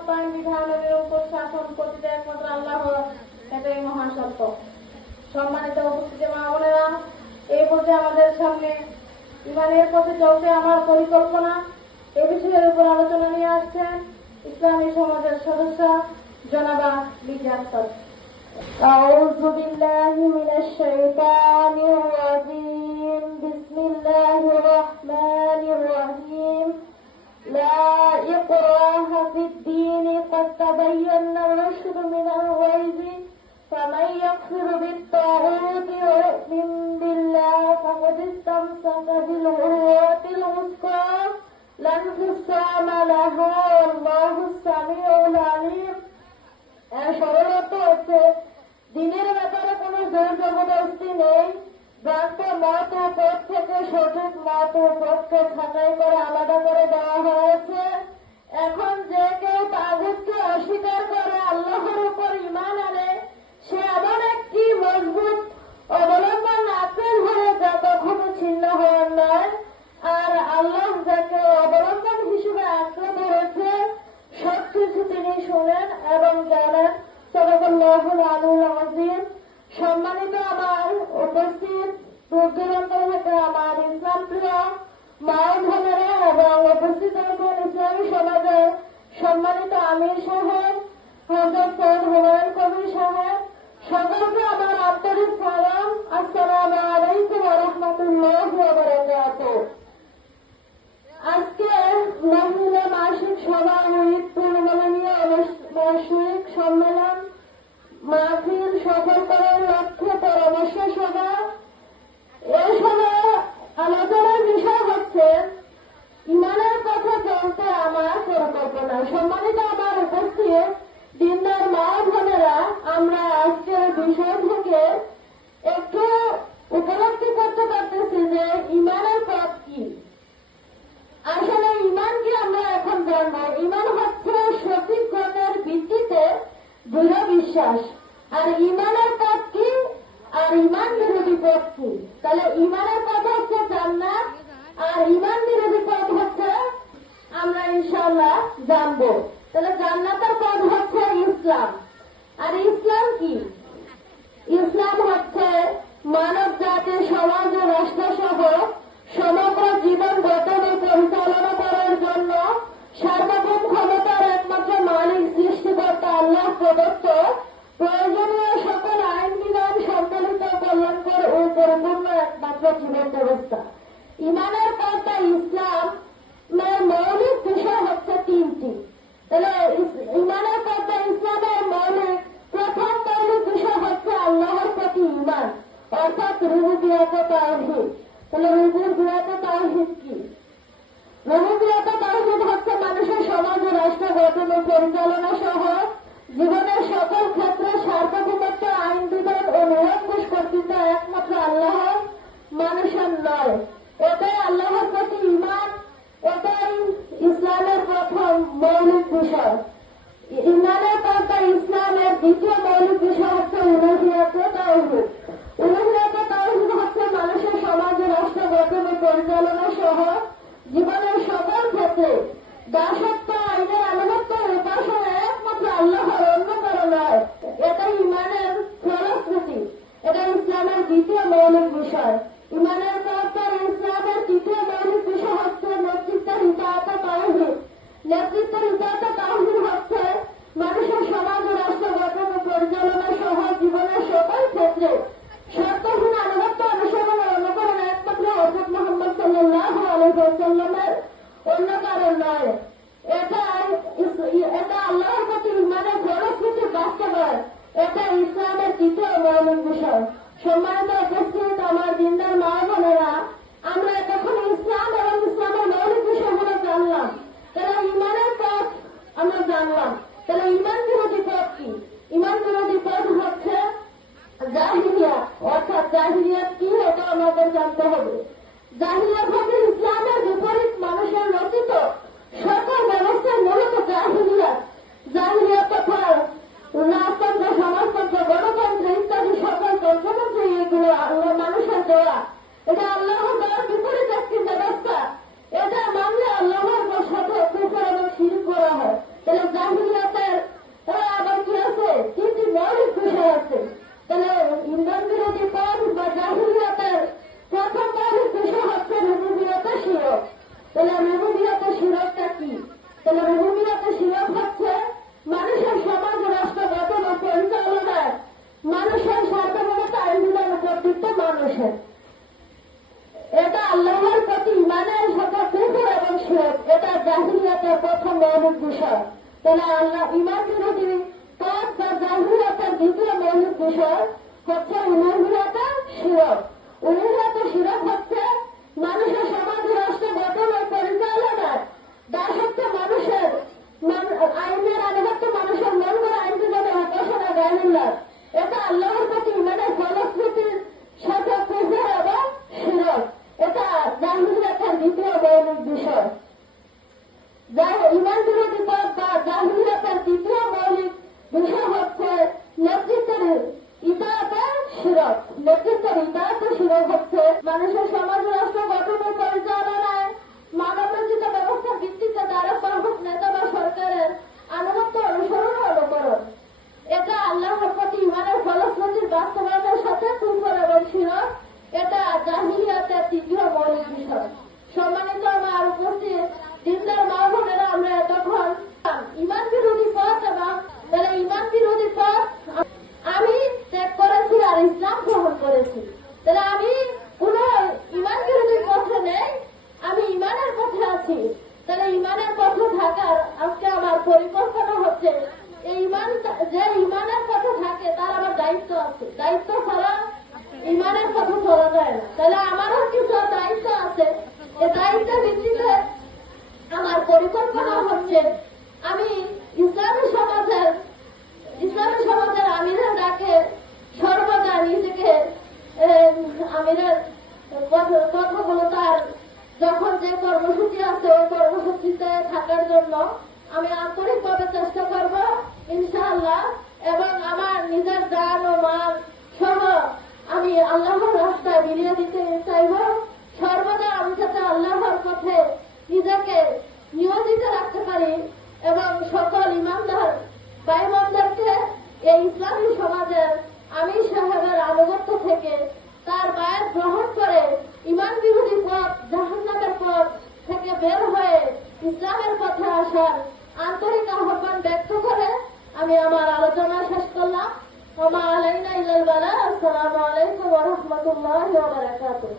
সমস্ত আইন বিধানের উপর শাসন করতে একমাত্র আল্লাহ, এটাই মহান সত্য। সম্মানিত উপস্থিতি মা বোনেরা, এই পর্যায়ে আমাদের সামনে ইমানের পথে চলতে আমার পরিকল্পনা এ বিষয়ের উপর আলোচনা নিয়ে আসছেন ইসলামী সমাজের সদস্য জনাবা লিজা আক্তার। أعوذ بالله من الشيطان الرجيم. بسم الله الرحمن الرحيم. لا إكراه في الدين قد تبين الرشد من الغي. فمن يكفر بالطاغوت ويؤمن بالله فقد استمسك بالعروة الوثقى لا انفصام لها والله السميع العليم. সরলতা হচ্ছে দিনের ব্যাপারে কোনো জোর জবরদস্তি নেই। ভ্রান্ত মত ও পথ থেকে সঠিক মত ও পথকে ছাঁটাই করে আলাদা করে দেওয়া হয়েছে। এখন যে কেউ তাগুতকে অস্বীকার করে আল্লাহর উপর ঈমান আনে, সে এমন একটি মজবুত অবলম্বন আছে ধরে যা কখনো ছিন্ন হওয়ার নয়। আর আল্লাহ যাকে অবলম্বন হিসেবে আঁকড়ে ধরেছে সবকিছু তিনি শোনেন এবং জানেন। সাদাকাল্লাহুল আলিয়্যুল আযীম। সম্মানিত আমার উপস্থিত দূর দূরান্ত থেকে আমার ইসলাম প্রিয় মা বোনেরা এবং উপস্থিত ইসলামী সমাজের সম্মানিত আমির সাহেব, হযরত সৈয়দ হুমায়ুন কবির সাহেব, সকলকে আমার আন্তরিক সালাম। আসসালামু আলাইকুম ওয়া রাহমাতুল্লাহি ওয়া বারাকাতুহু। আজকে মহিলা মাসিক সভা পূর্ণমিলনীয় বৈশ্বিক সম্মেলন মাহফিল সফল করার লক্ষ্যে পরামর্শ সভা। এই সময় আলোচনার বিষয় হচ্ছে ইমানের কথা চলতে আমার পরিকল্পনা। সম্মানিত আমার উপস্থিত দিনদার মা বোনেরা, আমরা আজকের বিষয় থেকে একটু উপলব্ধি করতে পারতেছি যে ইমানের পথ কি। আসলে ঈমান কি আমরা এখন জানব। ঈমান হচ্ছে সঠিক জ্ঞানের ভিত্তিতে দৃঢ় বিশ্বাস। আর ঈমানের পথ কি আর ঈমান বিরোধী পথ কি? তাহলে ঈমানের পথ হচ্ছে জান্নাত আর ঈমান বিরোধী পথ হচ্ছে আমরা ইনশাআল্লাহ জানব। তাহলে জান্নাতের পথ হচ্ছে ইসলাম। আর ইসলাম কি? ইসলাম হচ্ছে মানব জাতি, সমাজ ও রাষ্ট্র সহ সমগ্র জীবন গঠন ও পরিচালনা করার জন্য সার্বভৌম ক্ষমতার একমাত্র মালিক সৃষ্টিকর্তা আল্লাহ প্রদত্ত প্রয়োজনীয় সকল আইন বিধান সম্মিলিত কল্যাণকর ও পরিপূর্ণ একমাত্র জীবন ব্যবস্থা। ঈমানের পথে ইসলামের মৌলিক বিষয় হচ্ছে তিনটি। তাহলে ঈমানের পথে ইসলামের প্রথম মৌলিক বিষয় হচ্ছে আল্লাহর প্রতি ঈমান, অর্থাৎ রুবুবিয়্যত তাওহীদ। তাহলে রুবুবিয়্যত তাওহীদ কি? রুবুবিয়্যত তাওহীদ হচ্ছে মানুষের সমাজ ও রাষ্ট্র গঠন ও পরিচালনা সহ জীবনের সকল ক্ষেত্রে সার্বভৌমত্ব, আইন বিধান ও নিরঙ্কুশ কর্তৃত্ব একমাত্র আল্লাহ, মানুষের নয়। এটাই আল্লাহর প্রতি ঈমান, এটাই ইসলামের প্রথম মৌলিক বিষয়। ঈমানের পথে ইসলামের দ্বিতীয় মৌলিক বিষয় হচ্ছে উলুহিয়্যত তাওহীদ। উলুহিয়্যত তাওহীদ হচ্ছে মানুষের সমাজ ও রাষ্ট্র গঠন ও পরিচালনা সহ জীবনের সকল ক্ষেত্রে দাসত্ব, আইনের আনুগত্য, উপাসনা একমাত্র আল্লাহর, অন্য কারো নয়। এটাই ঈমানের ফলশ্রুতি। এটা ইসলামের দ্বিতীয় মৌলিক বিষয়। ঈমানের পথে ইসলামের তৃতীয় মৌলিক বিষয় হচ্ছে নেতৃত্বের ইতাআত তাওহীদ। নেতৃত্বের ইতাআত তাওহীদ হচ্ছে মানুষের সমাজ ও রাষ্ট্র গঠন ও পরিচালনা সহ জীবনের সকল ক্ষেত্রে শর্তহীন আনুগত্য, অনুসরণ ও অনুকরণ একমাত্র হযরত মুহাম্মদ সাল্লাল্লাহু আলাইহি ওয়াসাল্লামের, অন্য কারণ নয়। এটা আল্লাহর প্রতি ঈমানের ফলশ্রুতি বাস্তবায়ন। এটা ইসলামের তৃতীয় মৌলিক বিষয়। সম্মানিত উপস্থিত আমার দিনদার মা বোনেরা, আমরা এখন ইসলাম এবং ইসলামের মৌলিক বিষয়গুলো জানলাম। তাহলে ঈমানের পথ আমরা জানলাম। তাহলে ঈমান বিরোধী পথ কি? ঈমান বিরোধী পথ হচ্ছে জাহিলিয়াত। অর্থাৎ জাহিলিয়াত কি এটা আমাদের জানতে হবে। জাহিলিয়াত হচ্ছে ইসলামের বিপরীত মানুষের রচিত সকল ব্যবস্থা মূলত জাহিলিয়াত। জাহিলিয়াত তথা রাজতন্ত্র, সমাজতন্ত্র, গণতন্ত্র ইত্যাদি সকল তন্ত্রমন্ত্র এগুলো মানুষের দেওয়া। এটা আল্লাহর তাহলে রুবুবিয়তে শিরকটা কি? তাহলে রুবুবিয়তে শিরক হচ্ছে মানুষের সমাজ রাষ্ট্র গঠন ও পরিচালনায় মানুষের সার্বভৌমত্ব আইন বিধান কর্তৃত্ব মানুষের। এটা আল্লাহর প্রতি ইমানের সাথে কুফর এবং শিরক, এটা জাহিলিয়াতের প্রথম মৌলিক বিষয়। তাহলে আল্লাহ ইমান বিরোধী পথ বা জাহিলিয়াতের দ্বিতীয় মৌলিক বিষয় হচ্ছে উলুহিয়াতে শিরক। উলুহিয়াতে শিরক হচ্ছে মানুষের সমাজ রাষ্ট্র গঠন ও পরিচালনায় দাসত্ব মানুষের আইনের আনুগত্য মানুষের মন করে আইন বিধানে উপাসনা গায়ুল্লাহ। এটা আল্লাহর প্রতি ইমানের ফলশ্রুতির সাথে কুফর এবং শিরক, এটা জাহিলিয়াতের দ্বিতীয় মৌলিক বিষয়। ইমান বিরোধী পথ বা জাহিলিয়াতের দ্বিতীয় মৌলিক বিষয় হচ্ছে নেতৃত্বের ইতাআতে শিরক। নেতৃত্বের ইতাআতে শিরক হচ্ছে মানুষের সমাজ রাষ্ট্র গঠন ও পরিচালনায় মানবরচিত ব্যবস্থার ভিত্তিতে দ্বারা প্রমুখ নেতা বা সরকারের আনুগত্য অনুসরণ ও অনুকরণ। এটা আল্লাহর প্রতি ইমানের ফলশ্রুতির বাস্তবায়নের সাথে কুফর এবং শিরক, এটা জাহিলিয়াতের তৃতীয় মৌলিক বিষয়। সম্মানিত আমার উপস্থিত দিনদার মা বোনেরা, আমরা তখন ইমান বিরোধী পথ এবং তাহলে ইমান বিরোধী পথ আমি ত্যাগ করেছি আর ইসলাম গ্রহণ করেছি। তাহলে আমি কোন ইমান বিরোধী পথে নেই, আমি ইমানের পথে আছি। তাহলে ইমানের পথে থাকার আজকে আমার পরিকল্পনা হচ্ছে এই ইমান, যে ইমানের পথে থাকে তার আমার দায়িত্ব আছে। দায়িত্ব ছাড়া ইমানের পথে চলা যায় না। তাহলে আমারও কিছু দায়িত্ব আছে। এই দায়িত্বের ভিত্তিতে আমার পরিকল্পনা হচ্ছে আমি ইসলামী সমাজের আমিরের ডাকে সর্বদা নিজেকে আমিরের কথাগুলো তার যখন যে কর্মসূচি আছে ওই কর্মসূচিতে থাকার জন্য আমি আন্তরিকভাবে চেষ্টা করব ইনশাআল্লাহ। এবং আমার নিজের জান ও মাল সহ আমি আল্লাহর রাস্তায় বিলিয়ে দিতে চাইব। সর্বদা আমি যাতে আল্লাহর পথে নিজেকে নিয়োজিত রাখতে পারি এবং সকল ইমানদার ভাই-বোনদেরকে এই ইসলামী সমাজের আমির সাহেবের আনুগত্য থেকে তার বায়াত গ্রহণ করে ইমান বিরোধী পথ, জাহান্নামের পথ থেকে বের হয়ে ইসলামের পথে আসার আন্তরিক আহ্বান ব্যক্ত করে আমি আমার আলোচনা শেষ করলাম। ওয়া মা আলাইনা ইল্লাল বালাগ। আসসালামু আলাইকুম ওয়া রাহমাতুল্লাহি ওয়া বারাকাতুহু।